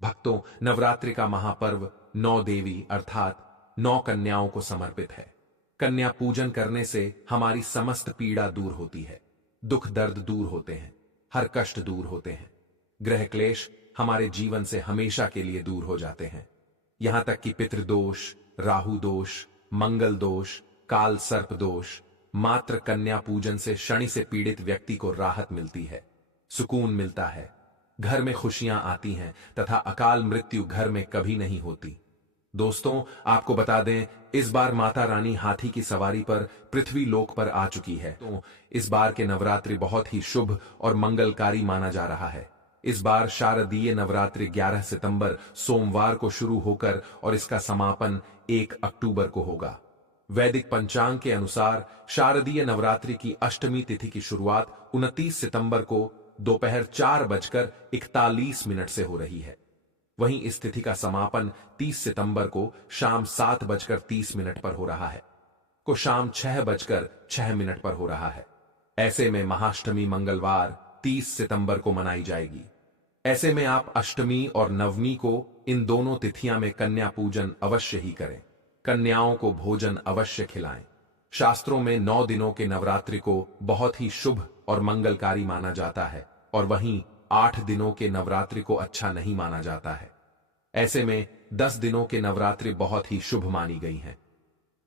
भक्तों, नवरात्रि का महापर्व 9 देवी अर्थात 9 कन्याओं को समर्पित है। कन्या पूजन करने से हमारी समस्त पीड़ा दूर होती है, दुख दर्द दूर होते हैं, हर कष्ट दूर होते हैं, ग्रह क्लेश हमारे जीवन से हमेशा के लिए दूर हो जाते हैं। यहां तक कि पितृदोष, राहु दोष, मंगल दोष, काल सर्प दोष, मात्र कन्या पूजन से शनि से पीड़ित व्यक्ति को राहत मिलती है, सुकून मिलता है, घर में खुशियां आती हैं तथा अकाल मृत्यु घर में कभी नहीं होती। दोस्तों, आपको बता दें, इस बार माता रानी हाथी की सवारी पर पृथ्वी लोक पर आ चुकी है, तो इस बार के नवरात्रि बहुत ही शुभ और मंगलकारी माना जा रहा है। इस बार शारदीय नवरात्रि 11 सितंबर सोमवार को शुरू होकर और इसका समापन 1 अक्टूबर को होगा। वैदिक पंचांग के अनुसार शारदीय नवरात्रि की अष्टमी तिथि की शुरुआत 29 सितंबर को दोपहर 4:41 से हो रही है। वहीं इस तिथि का समापन 30 सितंबर को शाम 7:30 पर हो रहा है, को शाम 6:06 पर हो रहा है। ऐसे में महाअष्टमी मंगलवार 30 सितंबर को मनाई जाएगी। ऐसे में आप अष्टमी और नवमी को इन दोनों तिथियां में कन्या पूजन अवश्य ही करें। कन्याओं को भोजन अवश्य खिलाएं। शास्त्रों में 9 दिनों के नवरात्रि को बहुत ही शुभ और मंगलकारी माना जाता है और वहीं 8 दिनों के नवरात्रि को अच्छा नहीं माना जाता है। ऐसे में 10 दिनों के नवरात्रि बहुत ही शुभ मानी गई हैं।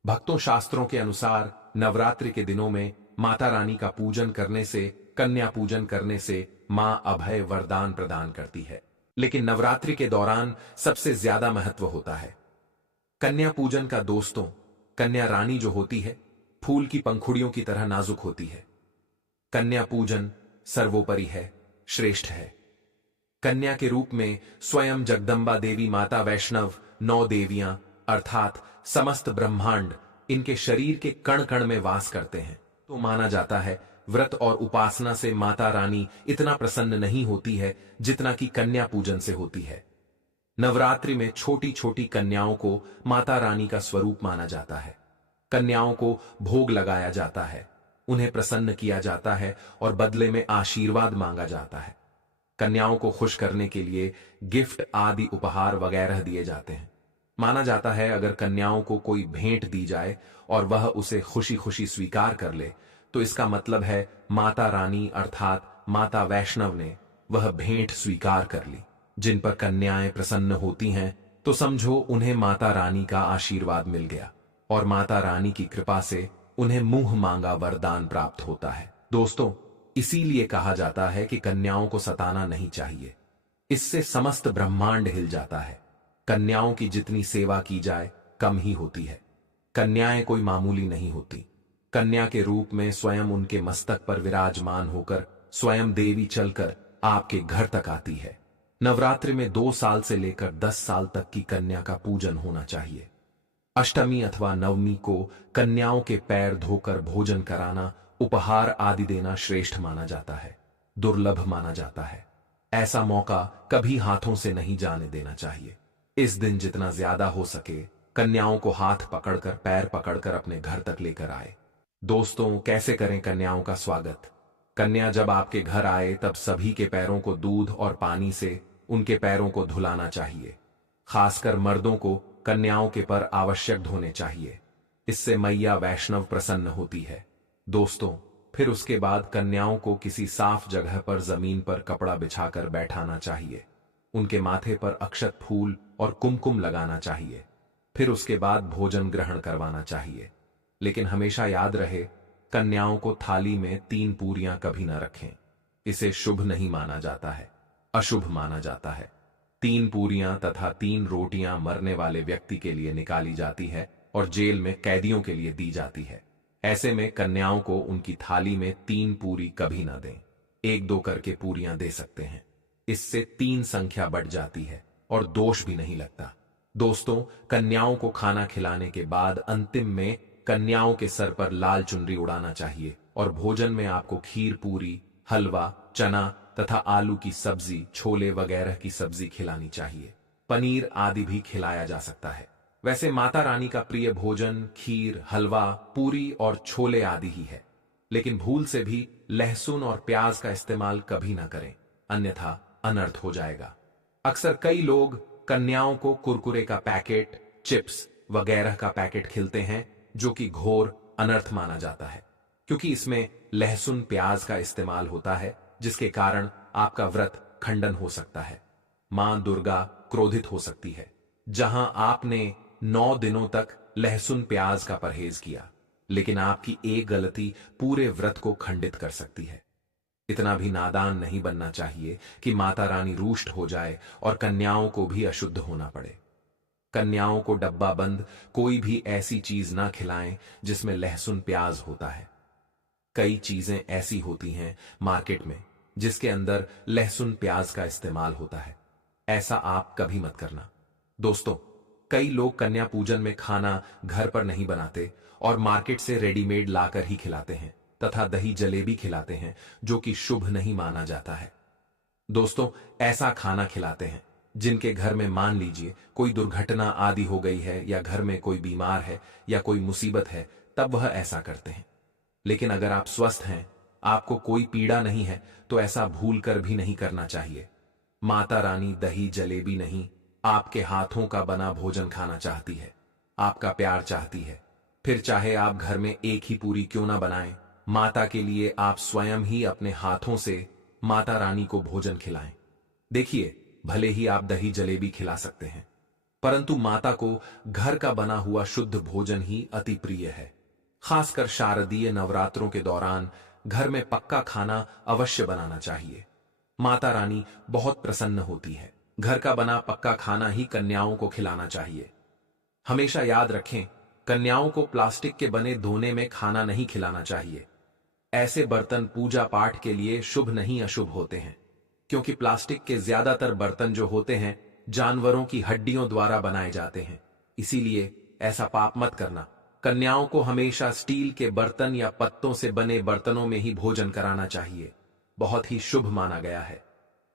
भक्तों, शास्त्रों के अनुसार नवरात्रि के दिनों में माता रानी का पूजन करने से, कन्या पूजन करने से मां अभय वरदान प्रदान करती है। लेकिन नवरात्रि के दौरान सबसे ज्यादा महत्व होता है कन्या पूजन का। दोस्तों, कन्या रानी जो होती है, फूल की पंखुड़ियों की तरह नाजुक होती है। कन्या पूजन सर्वोपरि है, श्रेष्ठ है। कन्या के रूप में स्वयं जगदंबा देवी माता वैष्णव 9 देवियां अर्थात समस्त ब्रह्मांड इनके शरीर के कण कण में वास करते हैं। तो माना जाता है व्रत और उपासना से माता रानी इतना प्रसन्न नहीं होती है जितना कि कन्या पूजन से होती है। नवरात्रि में छोटी छोटी कन्याओं को माता रानी का स्वरूप माना जाता है। कन्याओं को भोग लगाया जाता है, उन्हें प्रसन्न किया जाता है और बदले में आशीर्वाद मांगा जाता है। कन्याओं को खुश करने के लिए गिफ्ट आदि उपहार वगैरह दिए जाते हैं। माना जाता है अगर कन्याओं को कोई भेंट दी जाए और वह उसे खुशी खुशी स्वीकार कर ले तो इसका मतलब है माता रानी अर्थात माता वैष्णव ने वह भेंट स्वीकार कर ली। जिन पर कन्याएं प्रसन्न होती हैं तो समझो उन्हें माता रानी का आशीर्वाद मिल गया और माता रानी की कृपा से उन्हें मुंह मांगा वरदान प्राप्त होता है। दोस्तों, इसीलिए कहा जाता है कि कन्याओं को सताना नहीं चाहिए, इससे समस्त ब्रह्मांड हिल जाता है। कन्याओं की जितनी सेवा की जाए कम ही होती है। कन्याएं कोई मामूली नहीं होती। कन्या के रूप में स्वयं उनके मस्तक पर विराजमान होकर स्वयं देवी चलकर आपके घर तक आती है। नवरात्रि में 2 साल से लेकर 10 साल तक की कन्या का पूजन होना चाहिए। अष्टमी अथवा नवमी को कन्याओं के पैर धोकर भोजन कराना, उपहार आदि देना श्रेष्ठ माना जाता है, दुर्लभ माना जाता है। ऐसा मौका कभी हाथों से नहीं जाने देना चाहिए। इस दिन जितना ज्यादा हो सके कन्याओं को हाथ पकड़कर, पैर पकड़कर अपने घर तक लेकर आए। दोस्तों, कैसे करें कन्याओं का स्वागत? कन्या जब आपके घर आए तब सभी के पैरों को दूध और पानी से उनके पैरों को धुलाना चाहिए। खासकर मर्दों को कन्याओं के पर आवश्यक धोने चाहिए। इससे मैया वैष्णव प्रसन्न होती है। दोस्तों, फिर उसके बाद कन्याओं को किसी साफ जगह पर जमीन पर कपड़ा बिछाकर बैठाना चाहिए। उनके माथे पर अक्षत फूल और कुमकुम लगाना चाहिए। फिर उसके बाद भोजन ग्रहण करवाना चाहिए। लेकिन हमेशा याद रहे, कन्याओं को थाली में 3 पूरियां कभी न रखें। इसे शुभ नहीं माना जाता है, अशुभ माना जाता है। 3 पूरियां तथा 3 रोटियां मरने वाले व्यक्ति के लिए निकाली जाती है और जेल में कैदियों के लिए दी जाती है। ऐसे में कन्याओं को उनकी थाली में 3 पूरी कभी ना दें। 1-2 करके पूरियां दे सकते हैं। इससे 3 संख्या बढ़ जाती है और दोष भी नहीं लगता। दोस्तों, कन्याओं को खाना खिलाने के बाद अंतिम में कन्याओं के सर पर लाल चुनरी उड़ाना चाहिए और भोजन में आपको खीर पूरी, हलवा, चना तथा आलू की सब्जी, छोले वगैरह की सब्जी खिलानी चाहिए। पनीर आदि भी खिलाया जा सकता है। वैसे माता रानी का प्रिय भोजन खीर, हलवा, पूरी और छोले आदि ही है। लेकिन भूल से भी लहसुन और प्याज का इस्तेमाल कभी ना करें, अन्यथा अनर्थ हो जाएगा। अक्सर कई लोग कन्याओं को कुरकुरे का पैकेट, चिप्स वगैरह का पैकेट खिलते हैं, जो कि घोर अनर्थ माना जाता है, क्योंकि इसमें लहसुन प्याज का इस्तेमाल होता है, जिसके कारण आपका व्रत खंडन हो सकता है। मां दुर्गा क्रोधित हो सकती है। जहां आपने 9 दिनों तक लहसुन प्याज का परहेज किया, लेकिन आपकी एक गलती पूरे व्रत को खंडित कर सकती है। इतना भी नादान नहीं बनना चाहिए कि माता रानी रुष्ट हो जाए और कन्याओं को भी अशुद्ध होना पड़े। कन्याओं को डब्बा बंद कोई भी ऐसी चीज ना खिलाएं जिसमें लहसुन प्याज होता है। कई चीजें ऐसी होती हैं मार्केट में जिसके अंदर लहसुन प्याज का इस्तेमाल होता है। ऐसा आप कभी मत करना। दोस्तों, कई लोग कन्या पूजन में खाना घर पर नहीं बनाते और मार्केट से रेडीमेड लाकर ही खिलाते हैं तथा दही जलेबी खिलाते हैं, जो कि शुभ नहीं माना जाता है। दोस्तों, ऐसा खाना खिलाते हैं जिनके घर में मान लीजिए कोई दुर्घटना आदि हो गई है या घर में कोई बीमार है या कोई मुसीबत है, तब वह ऐसा करते हैं। लेकिन अगर आप स्वस्थ हैं, आपको कोई पीड़ा नहीं है, तो ऐसा भूल कर भी नहीं करना चाहिए। माता रानी दही जलेबी नहीं, आपके हाथों का बना भोजन खाना चाहती है, आपका प्यार चाहती है। फिर चाहे आप घर में एक ही पूरी क्यों ना बनाएं, माता के लिए आप स्वयं ही अपने हाथों से माता रानी को भोजन खिलाएं। देखिए, भले ही आप दही जलेबी खिला सकते हैं, परंतु माता को घर का बना हुआ शुद्ध भोजन ही अति प्रिय है। खासकर शारदीय नवरात्रों के दौरान घर में पक्का खाना अवश्य बनाना चाहिए। माता रानी बहुत प्रसन्न होती है। घर का बना पक्का खाना ही कन्याओं को खिलाना चाहिए। हमेशा याद रखें, कन्याओं को प्लास्टिक के बने दोने में खाना नहीं खिलाना चाहिए। ऐसे बर्तन पूजा पाठ के लिए शुभ नहीं अशुभ होते हैं, क्योंकि प्लास्टिक के ज्यादातर बर्तन जो होते हैं जानवरों की हड्डियों द्वारा बनाए जाते हैं। इसीलिए ऐसा पाप मत करना। कन्याओं को हमेशा स्टील के बर्तन या पत्तों से बने बर्तनों में ही भोजन कराना चाहिए। बहुत ही शुभ माना गया है।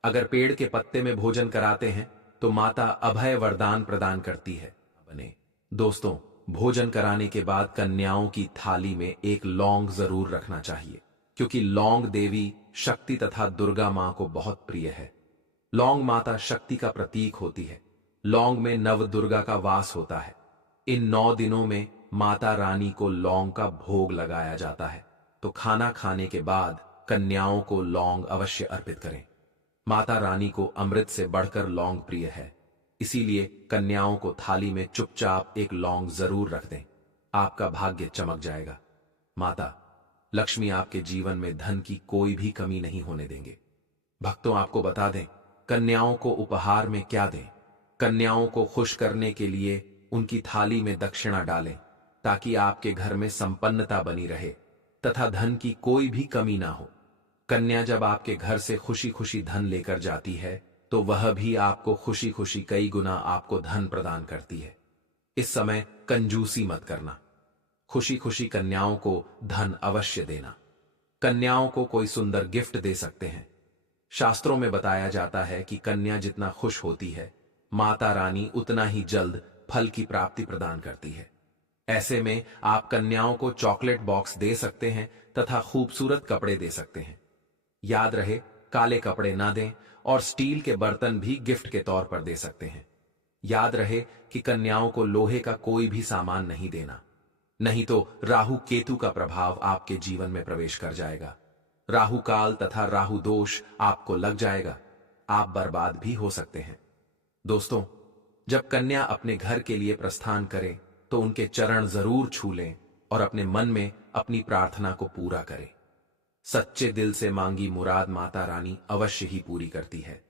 अगर पेड़ के पत्ते में भोजन कराते हैं तो माता अभय वरदान प्रदान करती है। बने दोस्तों, भोजन कराने के बाद कन्याओं की थाली में एक लौंग जरूर रखना चाहिए, क्योंकि लौंग देवी शक्ति तथा दुर्गा मां को बहुत प्रिय है। लौंग माता शक्ति का प्रतीक होती है। लौंग में नव दुर्गा का वास होता है। इन 9 दिनों में माता रानी को लौंग का भोग लगाया जाता है, तो खाना खाने के बाद कन्याओं को लौंग अवश्य अर्पित करें। माता रानी को अमृत से बढ़कर लौंग प्रिय है, इसीलिए कन्याओं को थाली में चुपचाप एक लौंग जरूर रख दें। आपका भाग्य चमक जाएगा। माता लक्ष्मी आपके जीवन में धन की कोई भी कमी नहीं होने देंगे। भक्तों, आपको बता दें, कन्याओं को उपहार में क्या दें। कन्याओं को खुश करने के लिए उनकी थाली में दक्षिणा डालें, ताकि आपके घर में संपन्नता बनी रहे तथा धन की कोई भी कमी ना हो। कन्या जब आपके घर से खुशी खुशी धन लेकर जाती है, तो वह भी आपको खुशी खुशी कई गुना आपको धन प्रदान करती है। इस समय कंजूसी मत करना। खुशी खुशी कन्याओं को धन अवश्य देना। कन्याओं को कोई सुंदर गिफ्ट दे सकते हैं। शास्त्रों में बताया जाता है कि कन्या जितना खुश होती है, माता रानी उतना ही जल्द फल की प्राप्ति प्रदान करती है। ऐसे में आप कन्याओं को चॉकलेट बॉक्स दे सकते हैं तथा खूबसूरत कपड़े दे सकते हैं। याद रहे, काले कपड़े ना दें और स्टील के बर्तन भी गिफ्ट के तौर पर दे सकते हैं। याद रहे कि कन्याओं को लोहे का कोई भी सामान नहीं देना, नहीं तो राहु केतु का प्रभाव आपके जीवन में प्रवेश कर जाएगा। राहु काल तथा राहु दोष आपको लग जाएगा। आप बर्बाद भी हो सकते हैं। दोस्तों, जब कन्या अपने घर के लिए प्रस्थान करे तो उनके चरण जरूर छू लें और अपने मन में अपनी प्रार्थना को पूरा करें। सच्चे दिल से मांगी मुराद माता रानी अवश्य ही पूरी करती है।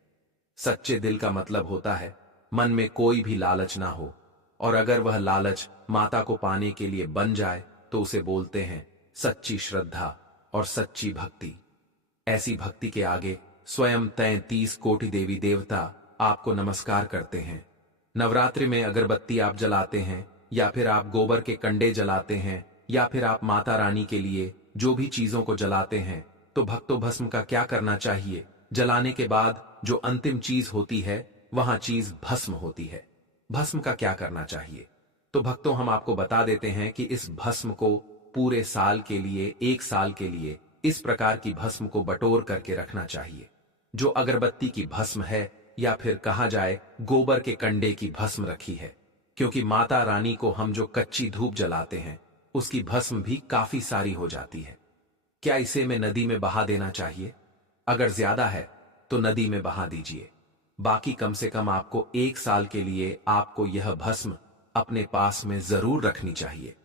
सच्चे दिल का मतलब होता है मन में कोई भी लालच ना हो, और अगर वह लालच माता को पाने के लिए बन जाए तो उसे बोलते हैं सच्ची श्रद्धा और सच्ची भक्ति। ऐसी भक्ति के आगे स्वयं 33 कोटि देवी देवता आपको नमस्कार करते हैं। नवरात्रि में अगरबत्ती आप जलाते हैं, या फिर आप गोबर के कंडे जलाते हैं, या फिर आप माता रानी के लिए जो भी चीजों को जलाते हैं, तो भक्तों, भस्म का क्या करना चाहिए? जलाने के बाद जो अंतिम चीज होती है वहां चीज भस्म होती है। भस्म का क्या करना चाहिए? तो भक्तों, हम आपको बता देते हैं कि इस भस्म को पूरे साल के लिए, 1 साल के लिए इस प्रकार की भस्म को बटोर करके रखना चाहिए। जो अगरबत्ती की भस्म है या फिर कहा जाए गोबर के कंडे की भस्म रखी है, क्योंकि माता रानी को हम जो कच्ची धूप जलाते हैं उसकी भस्म भी काफी सारी हो जाती है। क्या इसे मैं नदी में बहा देना चाहिए? अगर ज्यादा है तो नदी में बहा दीजिए। बाकी कम से कम आपको 1 साल के लिए आपको यह भस्म अपने पास में जरूर रखनी चाहिए।